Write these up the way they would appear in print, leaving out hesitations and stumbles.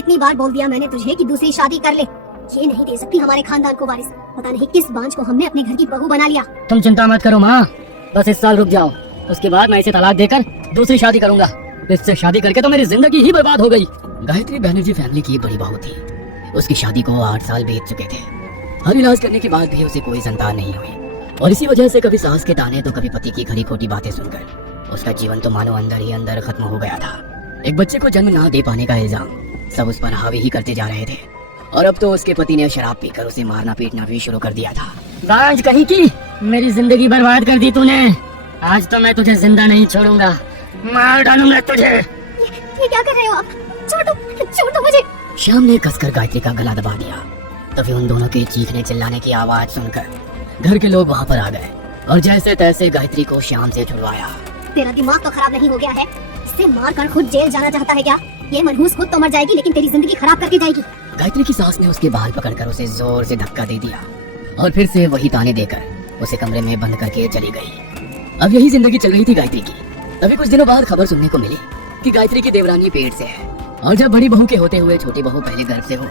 कितनी बार बोल दिया मैंने तुझे कि दूसरी शादी कर ले। ये नहीं दे सकती हमारे खानदान को वारिस। पता नहीं किस बांझ को हमने अपने घर की बहू बना लिया। तुम चिंता मत करो माँ, बस इस साल रुक जाओ, उसके बाद मैं इसे तलाक देकर दूसरी शादी करूंगा। इससे शादी करके तो मेरी जिंदगी ही बर्बाद हो गई। गायत्री बैनर्जी फैमिली की बड़ी बहू थी। उसकी शादी को 8 साल बीत चुके थे। हर इलाज करने के बाद भी उसे कोई संतान नहीं हुई और इसी वजह से कभी सास के ताने तो कभी पति की खरी खोटी बातें सुनकर उसका जीवन तो मानो अंदर ही अंदर खत्म हो गया था। एक बच्चे को जन्म ना दे पाने का इल्जाम सब उस पर हावी ही करते जा रहे थे और अब तो उसके पति ने शराब पीकर उसे मारना पीटना भी शुरू कर दिया था। बाज कहीं की, मेरी जिंदगी बर्बाद कर दी तूने। आज तो मैं तुझे जिंदा नहीं छोड़ूंगा, मार डालूंगा तुझे। ये क्या कर रहे हो आप? छोड़ो, छोड़ो मुझे। श्याम ने कसकर गायत्री का गला दबा दिया। तभी उन दोनों के चीखने चिल्लाने की आवाज सुनकर घर के लोग वहाँ पर आ गए और जैसे तैसे गायत्री को श्याम से छुड़वाया। तेरा दिमाग तो खराब नहीं हो गया है? इसे मार कर खुद जेल जाना चाहता है क्या? ये मनहूस खुद तो मर जाएगी लेकिन तेरी जिंदगी खराब करके जाएगी। गायत्री की सास ने उसके बाल पकड़कर उसे जोर से धक्का दे दिया और फिर से वही ताने देकर उसे कमरे में बंद करके चली गई। अब यही जिंदगी चल रही थी गायत्री की। तभी कुछ दिनों बाद खबर सुनने को मिली कि गायत्री की देवरानी पेट से है और जब बड़ी बहू के होते हुए छोटी बहू पहले गर्भ से हो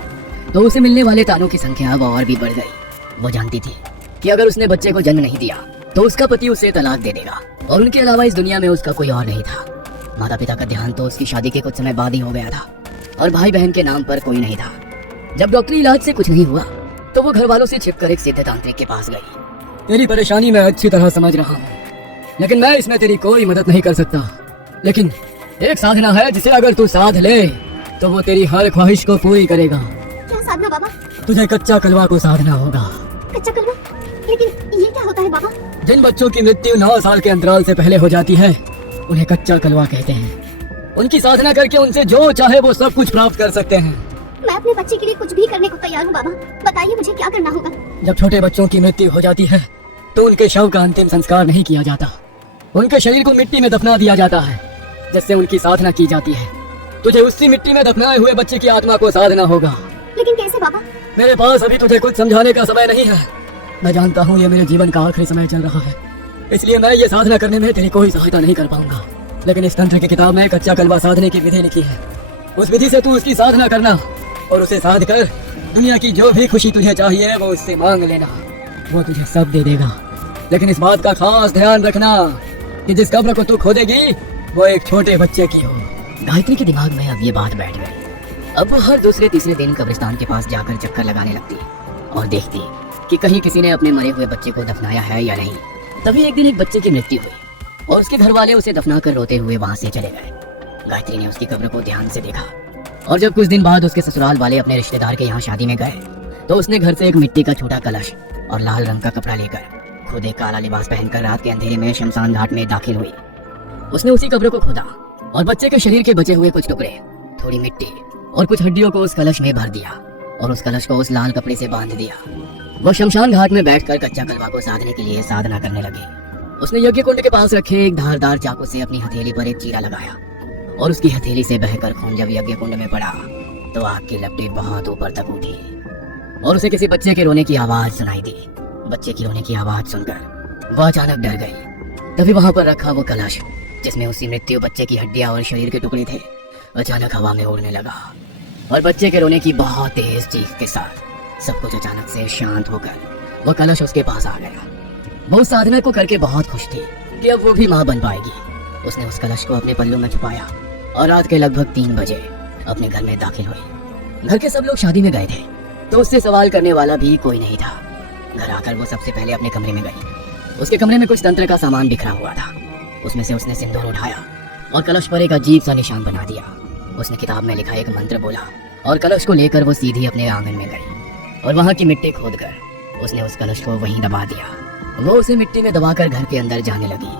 तो उसे मिलने वाले तानों की संख्या अब और भी बढ़ गई। वो जानती थी कि अगर उसने बच्चे को जन्म नहीं दिया तो उसका पति उसे तलाक दे देगा और उनके अलावा इस दुनिया में उसका कोई और नहीं था। माता पिता का ध्यान तो उसकी शादी के कुछ समय बाद ही हो गया था और भाई बहन के नाम पर कोई नहीं था। जब डॉक्टरी इलाज से कुछ नहीं हुआ तो वो घर वालों से छिपकर एक सिद्ध तांत्रिक के पास गई। तेरी परेशानी मैं अच्छी तरह समझ रहा हूँ लेकिन मैं इसमें तेरी कोई मदद नहीं कर सकता, लेकिन एक साधना है जिसे अगर तू साध ले तो वो तेरी हर ख्वाहिश को पूरी करेगा। क्या साधना बाबा? तुझे कच्चा कलवा को साधना होगा। कच्चा कलवा? लेकिन ये क्या होता है बाबा? जिन बच्चों की मृत्यु 9 साल के अंतराल से पहले हो जाती है उन्हें कच्चा कलवा कहते हैं। उनकी साधना करके उनसे जो चाहे वो सब कुछ प्राप्त कर सकते हैं। मैं अपने बच्चे के लिए कुछ भी करने को तैयार हूँ बाबा। बताइए मुझे क्या करना होगा? जब छोटे बच्चों की मृत्यु हो जाती है तो उनके शव का अंतिम संस्कार नहीं किया जाता, उनके शरीर को मिट्टी में दफना दिया जाता है जिससे उनकी साधना की जाती है। तुझे उसी मिट्टी में दफनाए हुए बच्चे की आत्मा को साधना होगा। लेकिन कैसे बाबा? मेरे पास अभी तुझे कुछ समझाने का समय नहीं है। मैं जानता हूँ ये मेरे जीवन का आखिरी समय चल रहा है, इसलिए मैं ये साधना करने में तेरी कोई सहायता नहीं कर पाऊंगा। लेकिन इस तंत्र की किताब में कच्चा कलवा साधने की विधि लिखी है। उस विधि से तू उसकी साधना करना और उसे साध कर दुनिया की जो भी खुशी तुझे चाहिए वो उससे मांग लेना, वो तुझे सब दे देगा। लेकिन इस बात का खास ध्यान रखना कि जिस कब्र को तू खोदेगी वो एक छोटे बच्चे की हो। गायत्री के दिमाग में अब ये बात बैठ गई। अब वो हर दूसरे तीसरे दिन कब्रिस्तान के पास जाकर चक्कर लगाने लगती और देखती कि कहीं किसी ने अपने मरे हुए बच्चे को दफनाया है या नहीं। तभी एक दिन एक बच्चे की मृत्यु हुई और उसके घर वाले उसे दफनाकर रोते हुए वहां से चले गए। गायत्री ने उसकी कब्र को ध्यान से देखा और जब कुछ दिन बाद उसके ससुराल वाले अपने रिश्तेदार के यहाँ शादी में गए तो उसने घर से एक मिट्टी का छोटा कलश और लाल रंग का कपड़ा लेकर खुद एक काला लिबास पहनकर रात के अंधेरे में शमशान घाट में दाखिल हुई। उसने उसी कब्र को खोदा और बच्चे के शरीर के बचे हुए कुछ टुकड़े, थोड़ी मिट्टी और कुछ हड्डियों को उस कलश में भर दिया और उस कलश को उस लाल कपड़े से बांध दिया। वो शमशान घाट में बैठकर कच्चा कलवा को साधने के लिए साधना करने लगे। उसने यज्ञ कुंड के पास रखे एक धारदार चाकू से अपनी हथेली पर एक चीरा लगाया और उसकी हथेली से बहकर खून जब यज्ञ कुंड में पड़ा तो आग की लपटें बहुत ऊपर तक उठी और उसे किसी बच्चे के रोने की आवाज सुनाई दी। बच्चे की रोने की आवाज सुनकर वह अचानक डर गई। तभी वहां पर रखा वो कलश जिसमें उसी मृत्यु बच्चे की हड्डियां और शरीर के टुकड़े थे अचानक हवा में उड़ने लगा और बच्चे के रोने की बहुत तेज चीख के साथ सब कुछ अचानक से शांत होकर वो कलश उसके पास आ गया। वो उस साधना को करके बहुत खुश थी कि अब वो भी माँ बन पाएगी। उसने उस कलश को अपने पल्लू में छुपाया और रात के लगभग 3 बजे अपने घर में दाखिल हुई। घर के सब लोग शादी में गए थे तो उससे सवाल करने वाला भी कोई नहीं था। घर आकर वो सबसे पहले अपने कमरे में गई। उसके कमरे में कुछ तंत्र का सामान बिखरा हुआ था। उसमें से उसने सिंदूर उठाया और कलश पर एक अजीब सा निशान बना दिया। उसने किताब में लिखा एक मंत्र बोला और कलश को लेकर वो सीधी अपने आंगन में गई और वहां की मिट्टी खोदकर उसने उस कलश को वहीं दबा दिया। वो उसे मिट्टी में दबाकर घर के अंदर जाने लगी।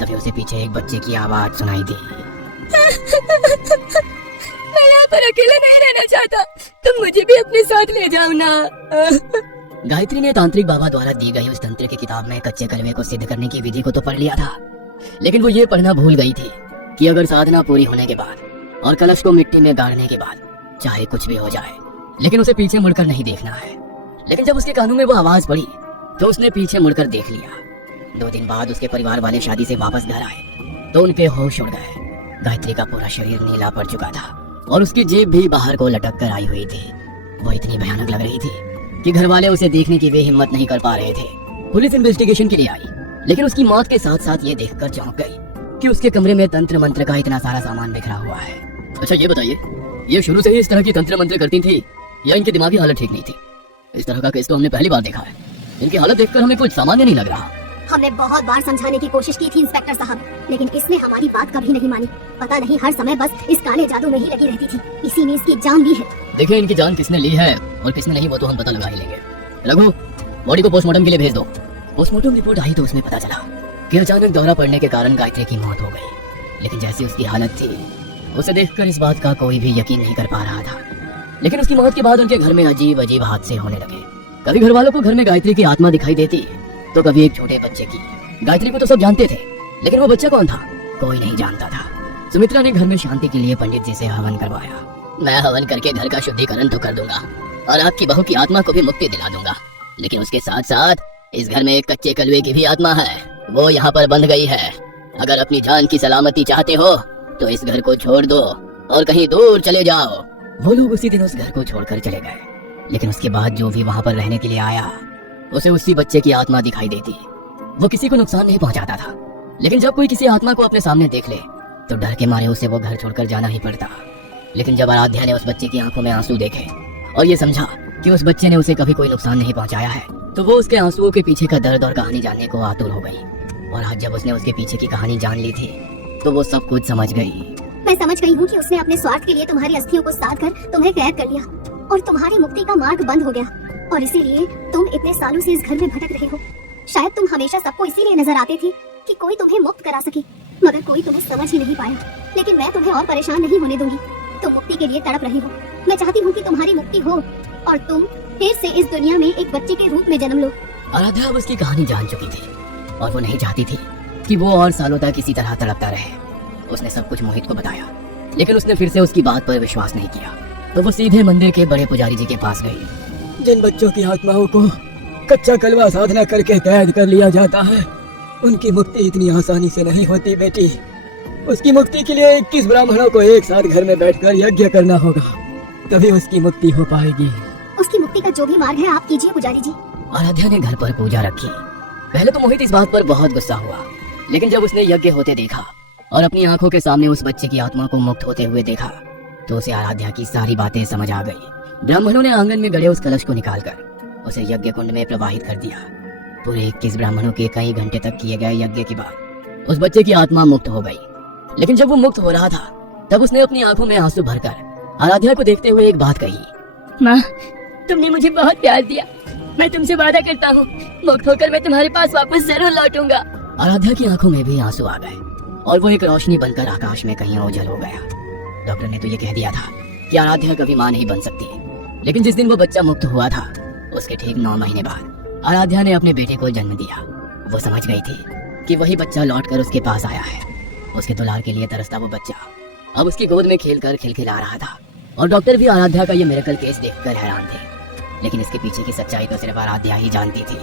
तभी उसे पीछे एक बच्चे की आवाज सुनाई दी। मैं यहाँ पर अकेले नहीं रहना चाहता, तुम मुझे भी अपने साथ ले जाओ ना। गायत्री ने तांत्रिक बाबा द्वारा दी गई उस तंत्र की किताब में कच्चे कलवे को सिद्ध करने की विधि को तो पढ़ लिया था, लेकिन वो ये पढ़ना भूल गई थी कि अगर साधना पूरी होने के बाद और कलश को मिट्टी में गाड़ने के बाद चाहे कुछ भी हो जाए लेकिन उसे पीछे मुड़कर नहीं देखना है। लेकिन जब उसके कानों में वो आवाज पड़ी तो उसने पीछे मुड़कर देख लिया। 2 दिन बाद उसके परिवार वाले शादी से वापस घर आए तो उनके होश उड़ गए। गायत्री का पूरा शरीर नीला पड़ चुका था और उसकी जीभ भी बाहर को लटक कर आई हुई थी। वो इतनी भयानक लग रही थी कि घर वाले उसे देखने की वे हिम्मत नहीं कर पा रहे थे। पुलिस इन्वेस्टिगेशन के लिए आई, लेकिन उसकी मौत के साथ साथ ये देखकर चौंक गई कि उसके कमरे में तंत्र मंत्र का इतना सारा सामान बिखरा हुआ है। अच्छा ये बताइए, ये शुरू से ही इस तरह की तंत्र मंत्र करती थी या इनकी दिमागी हालत ठीक नहीं थी? इस तरह का केस तो हमने पहली बार देखा है। इनकी हालत देखकर हमें कुछ सामान्य नहीं लग रहा। हमने बहुत बार समझाने की कोशिश की थी इंस्पेक्टर साहब, लेकिन इसने हमारी बात कभी नहीं मानी। पता नहीं हर समय बस इस काले जादू में ही लगी रहती थी। इसी ने इसकी जान ली है। देखिए, इनकी जान किसने ली है और किसने नहीं वो तो हम पता लगा ही लेंगे। रघु, बॉडी को पोस्टमार्टम के लिए भेज दो। पोस्टमार्टम रिपोर्ट आई तो उसमें पता चला कि अचानक दौरा पड़ने के कारण गायत्री की मौत हो गई। लेकिन जैसी उसकी हालत थी, उसे देखकर इस बात का कोई भी यकीन नहीं कर पा रहा था। लेकिन उसकी मौत के बाद उनके घर में अजीब अजीब हादसे होने लगे। कभी घर वालों को घर में गायत्री की आत्मा दिखाई देती, तो कभी एक छोटे बच्चे की। गायत्री को तो सब जानते थे, लेकिन वो बच्चा कौन था कोई नहीं जानता था। सुमित्रा ने घर में शांति के लिए पंडित जी से हवन करवाया। मैं हवन करके घर का शुद्धिकरण तो कर दूंगा और आपकी बहू की आत्मा को भी मुक्ति दिला दूंगा, लेकिन उसके साथ साथ इस घर में एक कच्चे कलवे की भी आत्मा है। वो यहाँ पर बंध गई है। अगर अपनी जान की सलामती चाहते हो तो इस घर को छोड़ दो और कहीं दूर चले जाओ। वो लोग उसी दिन उस घर को छोड़कर चले गए, लेकिन उसके बाद जो भी वहाँ पर रहने के लिए आया, उसे उसी बच्चे की आत्मा दिखाई देती। वो किसी को नुकसान नहीं पहुंचाता था, लेकिन जब कोई किसी आत्मा को अपने सामने देख ले तो डर के मारे उसे वो घर छोड़कर जाना ही पड़ता। लेकिन जब आराध्या ने उस बच्चे की आंखों में आंसू देखे और ये समझा कि उस बच्चे ने उसे कभी कोई नुकसान नहीं पहुंचाया है, तो वो उसके आंसुओं के पीछे का दर्द और कहानी जानने को आतुर हो गई। और आज जब उसने उसके पीछे की कहानी जान ली थी, तो वो सब कुछ समझ गई। मैं समझ गई हूँ कि उसने अपने स्वार्थ के लिए तुम्हारी अस्थियों को साध कर तुम्हें कैद कर लिया और तुम्हारी मुक्ति का मार्ग बंद हो गया, और इसीलिए तुम इतने सालों से इस घर में भटक रहे हो। शायद तुम हमेशा सबको इसीलिए नजर आते थे कि कोई तुम्हें मुक्त करा सके, मगर कोई तुम्हें समझ ही नहीं पाया। लेकिन मैं तुम्हें और परेशान नहीं होने दूंगी। तुम मुक्ति के लिए तड़प रहे हो। मैं चाहती हूँ कि तुम्हारी मुक्ति हो और तुम फिर से इस दुनिया में एक बच्चे के रूप में जन्म लो। आराध्या अब उसकी कहानी जान चुकी थी और वो नहीं चाहती थी कि वो और सालों तक इसी तरह तड़पता रहे। उसने सब कुछ मोहित को बताया, लेकिन उसने फिर से उसकी बात पर विश्वास नहीं किया। तो वो सीधे मंदिर के बड़े पुजारी जी के पास गई। जिन बच्चों की आत्माओं को कच्चा कलवा साधना करके कैद कर लिया जाता है, उनकी मुक्ति इतनी आसानी से नहीं होती बेटी। उसकी मुक्ति के लिए 21 ब्राह्मणों को एक साथ घर में बैठकर यज्ञ करना होगा, तभी उसकी मुक्ति हो पाएगी। उसकी मुक्ति का जो भी मार्ग है आप कीजिए पुजारी जी। आराध्या ने घर पर पूजा रखी। पहले तो मोहित इस बात पर बहुत गुस्सा हुआ, लेकिन जब उसने यज्ञ होते देखा और अपनी आंखों के सामने उस बच्चे की आत्मा को मुक्त होते हुए देखा, तो उसे आराध्या की सारी बातें समझ आ गई। ब्राह्मणों ने आंगन में गड़े उस कलश को निकालकर उसे यज्ञ कुंड में प्रवाहित कर दिया। पूरे 21 ब्राह्मणों के कई घंटे तक किए गए यज्ञ के बाद उस बच्चे की आत्मा मुक्त हो गई। लेकिन जब वो मुक्त हो रहा था, तब उसने अपनी आंखों में आंसू भरकर आराध्या को देखते हुए एक बात कही। माँ, तुमने मुझे बहुत प्यार दिया। मैं तुमसे वादा करता हूँ, मुक्त होकर मैं तुम्हारे पास वापस जरूर लौटूंगा। आराध्या की आंखों में भी आंसू आ गए और वो एक रोशनी बनकर आकाश में कहीं ओझल हो गया। डॉक्टर ने तो ये कह दिया था कि आराध्या कभी मां नहीं बन सकती, लेकिन जिस दिन वो बच्चा मुक्त हुआ था, उसके ठीक 9 महीने बाद आराध्या ने अपने बेटे को जन्म दिया। वो समझ गई थी कि वही बच्चा लौटकर उसके पास आया है। उसके दुलार के लिए तरसता वो बच्चा अब उसकी गोद में खेलकर खिलखिला रहा था। और डॉक्टर भी आराध्या का ये मिरेकल केस देखकर हैरान थे, लेकिन इसके पीछे की सच्चाई तो सिर्फ आराध्या ही जानती थी।